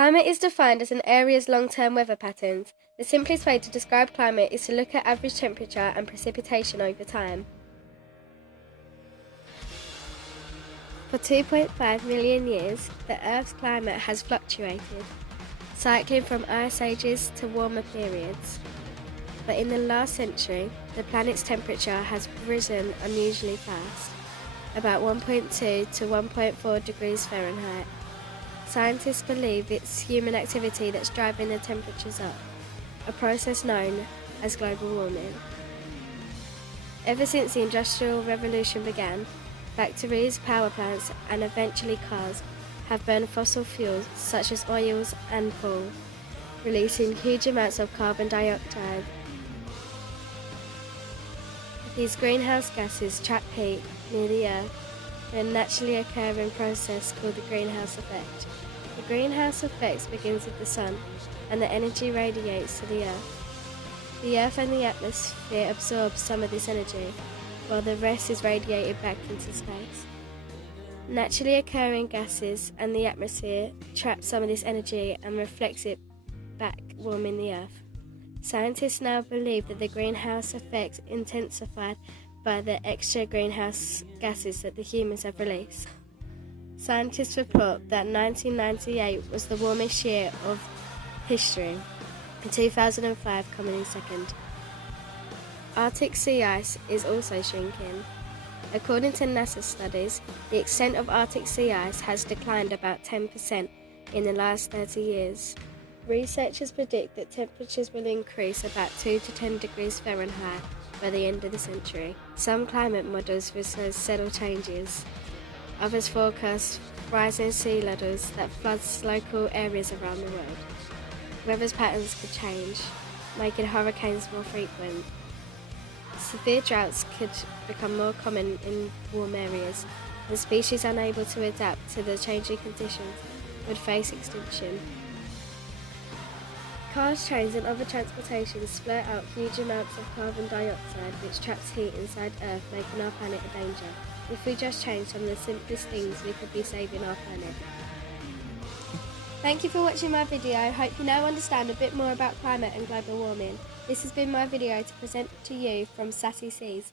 Climate is defined as an area's long-term weather patterns. The simplest way to describe climate is to look at average temperature and precipitation over time. For 2.5 million years, the Earth's climate has fluctuated, cycling from ice ages to warmer periods. But in the last century, the planet's temperature has risen unusually fast, about 1.2 to 1.4 degrees Fahrenheit. Scientists believe it's human activity that's driving the temperatures up, a process known as global warming. Ever since the Industrial Revolution began, factories, power plants, and eventually cars have burned fossil fuels such as oils and coal, releasing huge amounts of carbon dioxide. These greenhouse gases trap heat near the Earth in a naturally occurring process called the greenhouse effect. The greenhouse effect begins with the sun, and the energy radiates to the Earth. The Earth and the atmosphere absorb some of this energy, while the rest is radiated back into space. Naturally occurring gases and the atmosphere trap some of this energy and reflects it back, warming the Earth. Scientists now believe that the greenhouse effect is intensified by the extra greenhouse gases that the humans have released. Scientists report that 1998 was the warmest year of history, and 2005 coming in second. Arctic sea ice is also shrinking. According to NASA studies, the extent of Arctic sea ice has declined about 10% in the last 30 years. Researchers predict that temperatures will increase about 2 to 10 degrees Fahrenheit by the end of the century. Some climate models foresee subtle changes. Others forecast rising sea levels that floods local areas around the world. Weather patterns could change, making hurricanes more frequent. Severe droughts could become more common in warm areas, and species unable to adapt to the changing conditions would face extinction. Cars, trains and other transportation split out huge amounts of carbon dioxide which traps heat inside Earth, making our planet a danger. If we just change some of the simplest things, we could be saving our planet. Thank you for watching my video. I hope you now understand a bit more about climate and global warming. This has been my video to present to you from Sassy Seas.